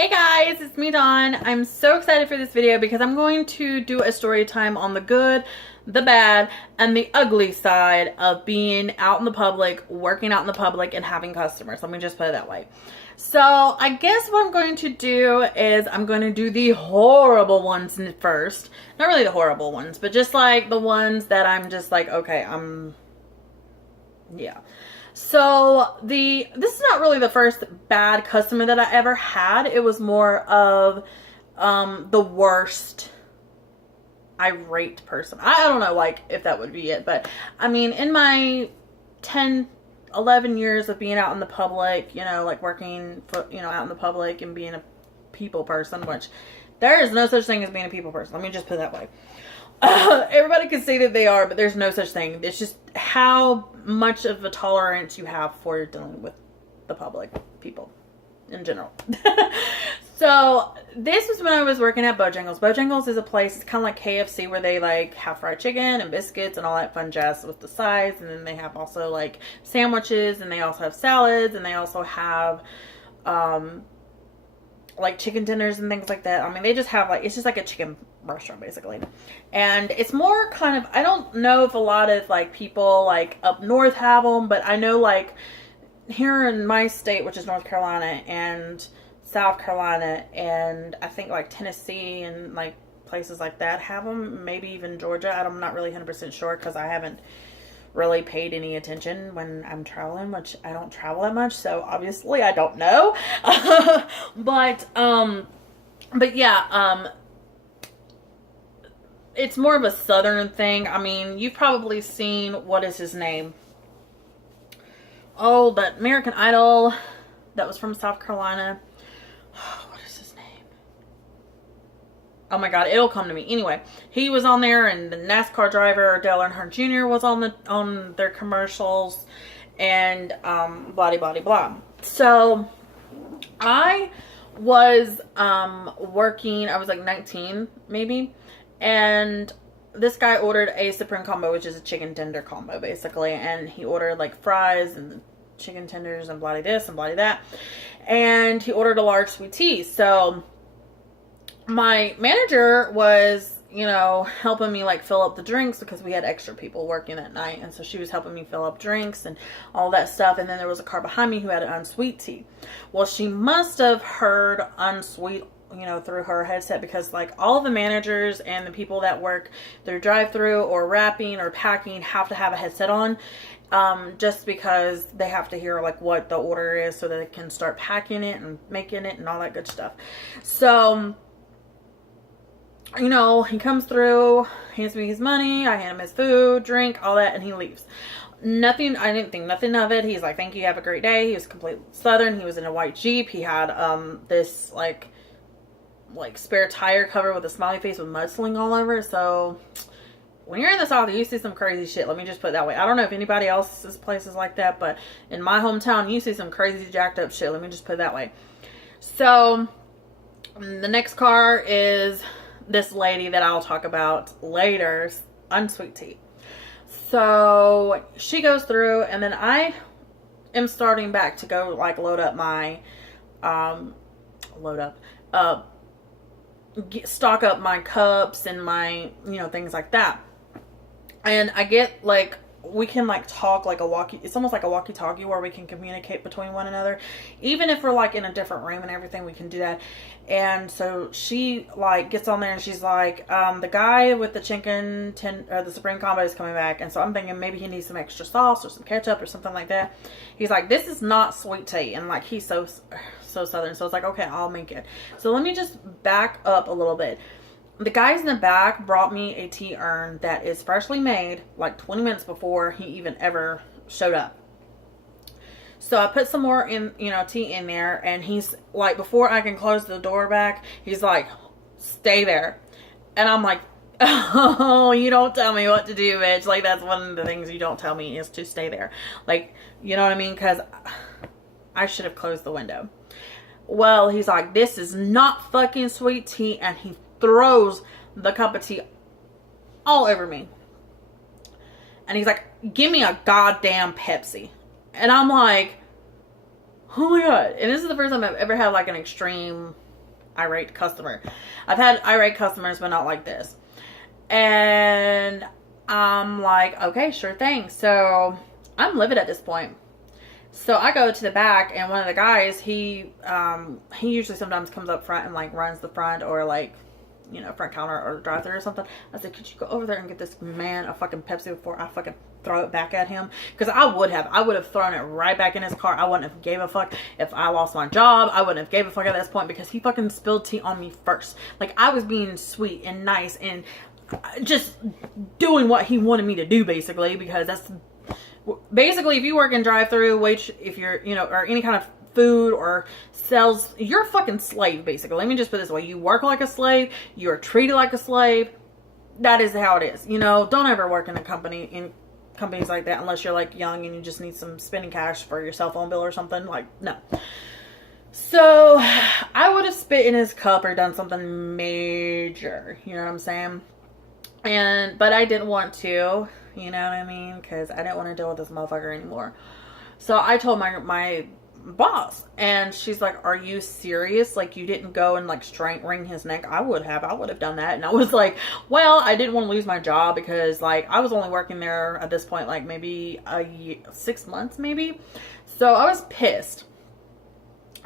Hey guys, it's me Dawn. I'm so excited for this video because I'm going to do a story time on the good, the bad, and the ugly side of being out in the public, working out in the public, and having customers. Let me just put it that way. So I guess what I'm going to do is I'm going to do the horrible ones first. Not really the horrible ones, but just like the ones that I'm just like, okay, yeah. So this is not really the first bad customer that I ever had. It was more of the worst irate person. I don't know like if that would be it, but I mean in my 10-11 years of being out in the public, you know, like working for, you know, out in the public and being a people person, which there is no such thing as being a people person. Let me just put it that way. Everybody can say that they are, but there's no such thing. It's just how much of a tolerance you have for dealing with the public, people in general. So this was when I was working at Bojangles. Bojangles is a place, it's kind of like KFC, where they like have fried chicken and biscuits and all that fun jazz with the sides. And then they have also like sandwiches, and they also have salads, and they also have like chicken tenders and things like that. I mean, they just have like, it's just like a chicken restaurant basically. And it's more kind of, I don't know if a lot of like people like up north have them, but I know like here in my state, which is North Carolina and South Carolina, and I think like Tennessee and like places like that have them, maybe even Georgia. I'm not really 100% sure because I haven't really paid any attention when I'm traveling, which I don't travel that much, so obviously I don't know. but yeah, it's more of a southern thing. I mean, you've probably seen, what is his name? Oh, that American Idol that was from South Carolina. What is his name? Oh my god, it'll come to me. Anyway, he was on there, and the NASCAR driver Dale Earnhardt Jr. was on their commercials, and blah blah blah. So I was working. I was like 19 maybe, and this guy ordered a Supreme combo, which is a chicken tender combo basically, and he ordered like fries and chicken tenders and bloody this and bloody that, and he ordered a large sweet tea. So my manager was, you know, helping me like fill up the drinks because we had extra people working that night, and so she was helping me fill up drinks and all that stuff. And then there was a car behind me who had an unsweet tea. Well, she must have heard unsweet, you know, through her headset, because like all the managers and the people that work their drive-through or wrapping or packing have to have a headset on, just because they have to hear like what the order is so that they can start packing it and making it and all that good stuff. So, you know, he comes through, hands me his money, I hand him his food, drink, all that, and he leaves. Nothing, I didn't think nothing of it. He's like, thank you, have a great day. He was completely southern. He was in a white Jeep. He had this like spare tire covered with a smiley face with mudslinging all over it. So when you're in the South, you see some crazy shit. Let me just put it that way. I don't know if anybody else's place is like that, but in my hometown, you see some crazy jacked up shit. Let me just put it that way. So the next car is this lady that I'll talk about later, unsweet tea. So she goes through, and then I am starting back to go like load up my stock up my cups and my, you know, things like that. And I get like, we can like talk like it's almost like a walkie-talkie where we can communicate between one another, even if we're like in a different room and everything, we can do that. And so she like gets on there and she's like, the guy with the the Supreme combo is coming back. And so I'm thinking maybe he needs some extra sauce or some ketchup or something like that. He's like, this is not sweet tea, and like he's so southern. So it's like, okay, I'll make it. So let me just back up a little bit. The guys in the back brought me a tea urn that is freshly made like 20 minutes before he even ever showed up. So I put some more in, you know, tea in there, and he's like, before I can close the door back, he's like, stay there. And I'm like, oh, you don't tell me what to do, bitch. Like, that's one of the things you don't tell me, is to stay there. Like, you know what I mean? Because I should have closed the window. Well, he's like, this is not fucking sweet tea, and he throws the cup of tea all over me. And he's like, give me a goddamn Pepsi. And I'm like, oh my god. And this is the first time I've ever had like an extreme irate customer. I've had irate customers, but not like this. And I'm like, okay, sure thing. So I'm livid at this point. So I go to the back, and one of the guys, he usually sometimes comes up front and like runs the front, or like, you know, front counter or drive-thru or something. I said, could you go over there and get this man a fucking Pepsi before I fucking throw it back at him? Because I would have thrown it right back in his car. I wouldn't have gave a fuck if I lost my job. I wouldn't have gave a fuck at this point, because he fucking spilled tea on me first. Like, I was being sweet and nice and just doing what he wanted me to do, basically, because that's basically, if you work in drive-thru, if you're, you know, or any kind of food or sales, you're a fucking slave, basically. Let me just put it this way. You work like a slave. You're treated like a slave. That is how it is. You know, don't ever work in companies like that unless you're like young and you just need some spending cash for your cell phone bill or something. Like, no. So I would have spit in his cup or done something major. You know what I'm saying? But I didn't want to. You know what I mean? Because I didn't want to deal with this motherfucker anymore. So I told my boss, and she's like, are you serious? Like, you didn't go and like wring his neck? I would have done that. And I was like, well, I didn't want to lose my job, because like I was only working there at this point like maybe 6 months maybe. So I was pissed.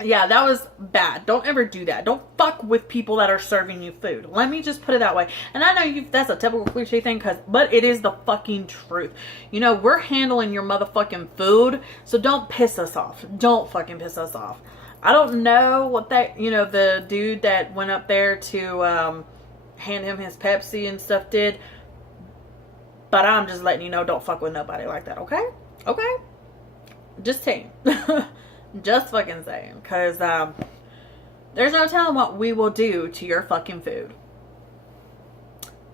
Yeah, that was bad. Don't ever do that. Don't fuck with people that are serving you food. Let me just put it that way. And I know that's a typical cliche thing, but it is the fucking truth. You know, we're handling your motherfucking food, so don't piss us off. Don't fucking piss us off. I don't know what that, you know, the dude that went up there to hand him his Pepsi and stuff did, but I'm just letting you know, don't fuck with nobody like that, okay? Okay? Just saying. Just fucking saying. Because there's no telling what we will do to your fucking food.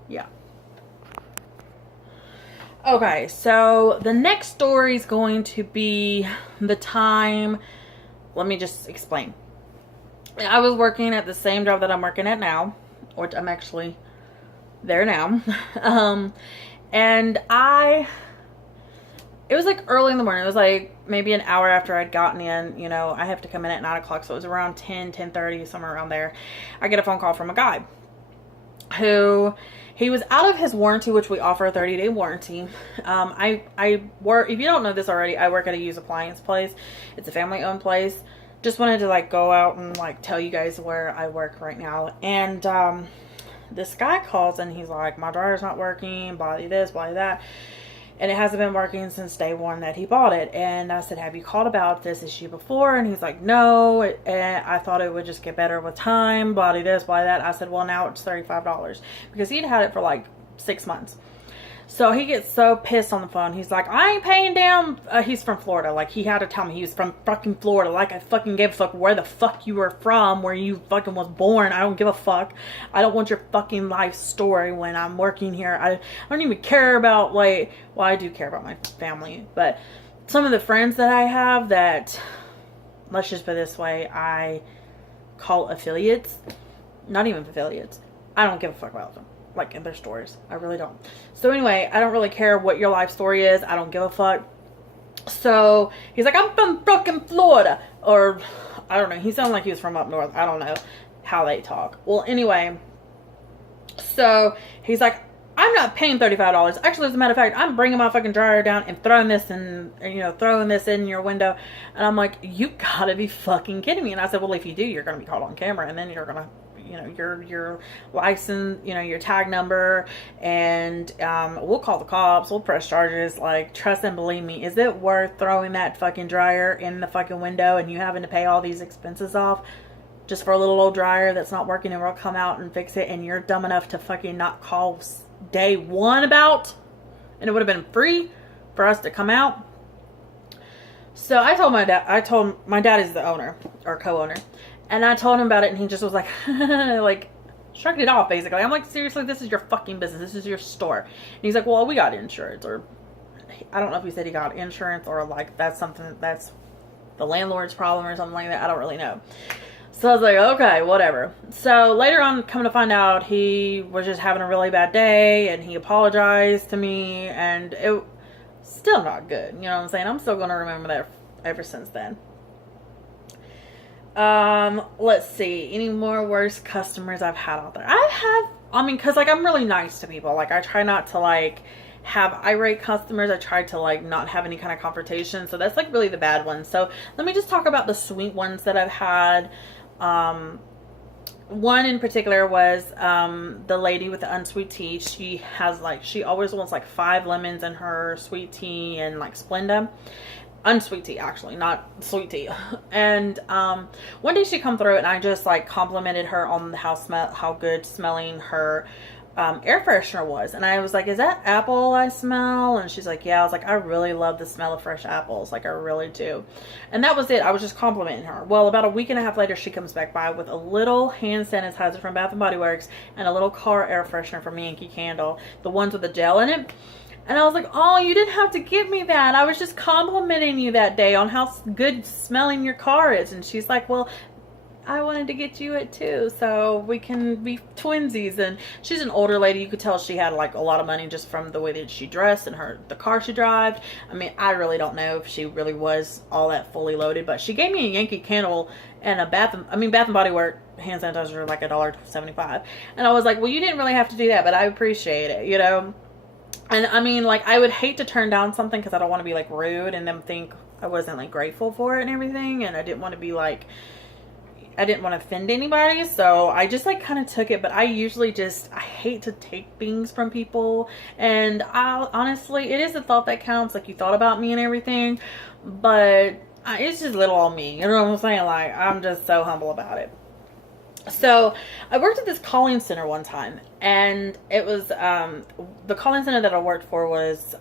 Yeah. Okay, so the next story is going to be the time. Let me just explain. I was working at the same job that I'm working at now, or I'm actually there now. And it was like early in the morning. It was like maybe an hour after I'd gotten in. You know, I have to come in at 9 o'clock. So it was around 10:30, somewhere around there. I get a phone call from a guy who, he was out of his warranty, which we offer a 30-day warranty. I work, if you don't know this already, I work at a used appliance place. It's a family owned place. Just wanted to like go out and like tell you guys where I work right now. And this guy calls and he's like, my dryer's not working, blah this, blah that. And it hasn't been working since day one that he bought it. And I said, have you called about this issue before? And he's like, no. And I thought it would just get better with time, blah this, blah that. I said, well, now it's $35. Because he'd had it for like 6 months. So he gets so pissed on the phone. He's like, I ain't paying down. He's from Florida. Like, he had to tell me he was from fucking Florida. Like, I fucking gave a fuck where the fuck you were from, where you fucking was born. I don't give a fuck. I don't want your fucking life story when I'm working here. I don't even care about, like, well, I do care about my family. But some of the friends that I have that, let's just put it this way, I call affiliates. Not even affiliates. I don't give a fuck about them. Like, in their stories. I really don't. So anyway, I don't really care what your life story is. I don't give a fuck. So he's like, I'm from fucking Florida. Or, I don't know. He sounded like he was from up north. I don't know how they talk. Well, anyway. So he's like, I'm not paying $35. Actually, as a matter of fact, I'm bringing my fucking dryer down and throwing this in, you know, throwing this in your window. And I'm like, you gotta be fucking kidding me. And I said, well, if you do, you're gonna be caught on camera. And then you're gonna, you know, your license, you know, your tag number, and we'll call the cops, we'll press charges. Like, trust and believe me, is it worth throwing that fucking dryer in the fucking window and you having to pay all these expenses off just for a little old dryer that's not working, and we'll come out and fix it, and you're dumb enough to fucking not call day one about, and it would have been free for us to come out? So I told my dad is the owner or co-owner. And I told him about it, and he just was like, like, shrugged it off, basically. I'm like, seriously, this is your fucking business. This is your store. And he's like, well, we got insurance. Or, I don't know if he said he got insurance, or, like, that's something that's the landlord's problem or something like that. I don't really know. So I was like, okay, whatever. So later on, coming to find out, he was just having a really bad day, and he apologized to me, and it still not good. You know what I'm saying? I'm still going to remember that ever since then. Let's see. Any more worst customers I've had out there? I mean, cause like I'm really nice to people. Like I try not to like have irate customers. I try to like not have any kind of confrontation. So that's like really the bad ones. So let me just talk about the sweet ones that I've had. One in particular was the lady with the unsweet tea. She always wants like 5 lemons in her sweet tea and like Splenda. Unsweet tea, actually, not sweet tea. And one day she come through and I just like complimented her on how good smelling her air freshener was. And I was like, is that apple I smell? And she's like, yeah. I was like, I really love the smell of fresh apples. Like I really do. And that was it. I was just complimenting her. Well, about a week and a half later, she comes back by with a little hand sanitizer from Bath and Body Works and a little car air freshener from Yankee Candle, the ones with the gel in it. And I was like, oh, you didn't have to give me that. I was just complimenting you that day on how good smelling your car is. And she's like, well, I wanted to get you it too, so we can be twinsies. And she's an older lady. You could tell she had like a lot of money just from the way that she dressed and the car she drives. I mean, I really don't know if she really was all that fully loaded, but she gave me a Yankee Candle and a Bath and Body Works hand sanitizer are like $1.75. And I was like, well, you didn't really have to do that, but I appreciate it, you know. And I mean, like, I would hate to turn down something because I don't want to be like rude and them think I wasn't like grateful for it and everything. And I didn't want to be like, I didn't want to offend anybody. So I just like kind of took it. But I usually I hate to take things from people. And honestly, it is the thought that counts. Like, you thought about me and everything. But it's just little on me. You know what I'm saying? Like, I'm just so humble about it. So I worked at this calling center one time, and it was the calling center that I worked for was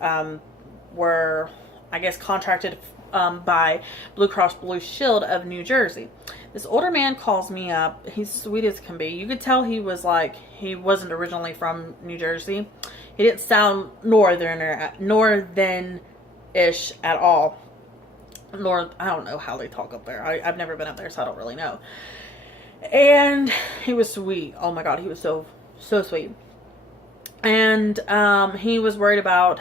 were, I guess, contracted by Blue Cross Blue Shield of New Jersey. This older man calls me up. He's sweet as can be. You could tell he wasn't originally from New Jersey. He didn't sound northern-ish at all. I don't know how they talk up there. I've never been up there, so I don't really know. And he was sweet. Oh my God, he was so sweet. And he was worried about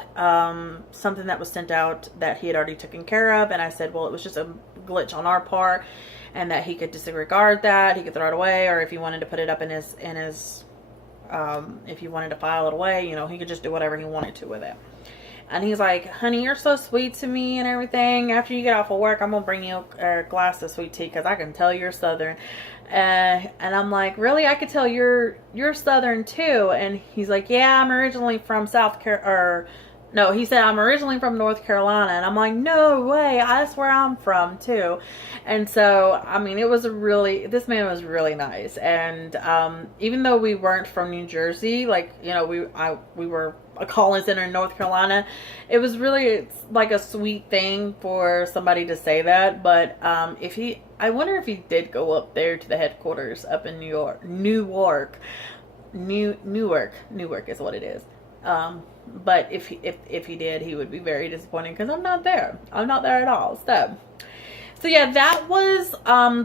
something that was sent out that he had already taken care of. And I said, well, it was just a glitch on our part, and that he could disregard that. He could throw it away, or if he wanted to put it up in his if he wanted to file it away, you know, he could just do whatever he wanted to with it. And he's like, honey, you're so sweet to me and everything. After you get off of work, I'm going to bring you a glass of sweet tea because I can tell you're Southern. And I'm like, really? I could tell you're Southern too. And he's like, yeah, I'm originally from he said, I'm originally from North Carolina. And I'm like, no way. That's where I'm from too. And so, I mean, this man was really nice. And even though we weren't from New Jersey, like, you know, we were a calling center in North Carolina, it's like a sweet thing for somebody to say that. But I wonder if he did go up there to the headquarters up in Newark is what it is. But if he did, he would be very disappointed because I'm not there at all. So yeah, that was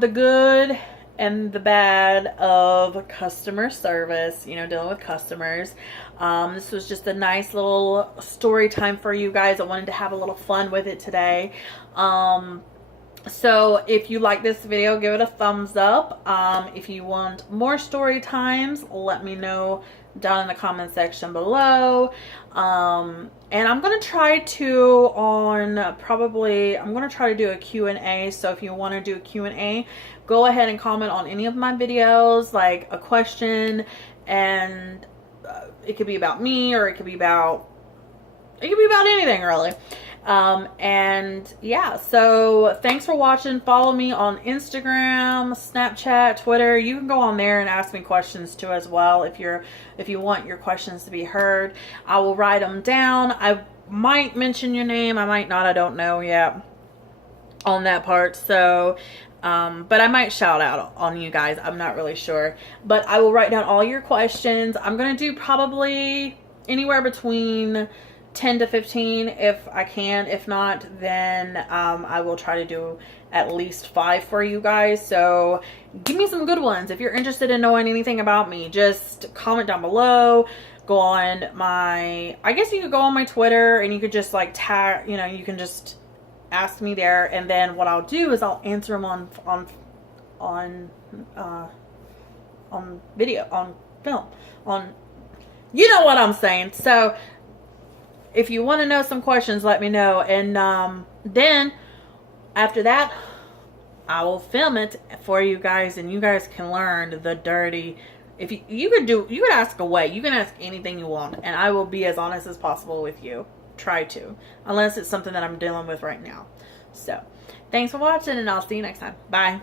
the good and the bad of customer service, you know, dealing with customers. This was just a nice little story time for you guys. I wanted to have a little fun with it today. So if you like this video, give it a thumbs up. If you want more story times, let me know down in the comment section below. And I'm going to try to do a Q&A. So if you want to do a Q&A, go ahead and comment on any of my videos, like a question, and it could be about me, or it could be about anything really. And yeah, so thanks for watching. Follow me on Instagram, Snapchat, Twitter. You can go on there and ask me questions too as well if you want your questions to be heard. I will write them down. I might mention your name, I might not, I don't know yet on that part. So but I might shout out on you guys, I'm not really sure. But I will write down all your questions. I'm gonna do probably anywhere between 10 to 15 if I can. If not, then I will try to do at least 5 for you guys. So give me some good ones. If you're interested in knowing anything about me, just comment down below. Go on I guess you could go on my Twitter, and you could just like tag, you can just ask me there, and then what I'll do is I'll answer them on video, on film, on, you know what I'm saying. So if you want to know some questions, let me know. And then after that, I will film it for you guys, and you guys can learn the dirty. If you could ask away. You can ask anything you want, and I will be as honest as possible with you. Try to, unless it's something that I'm dealing with right now. So, thanks for watching, and I'll see you next time. Bye.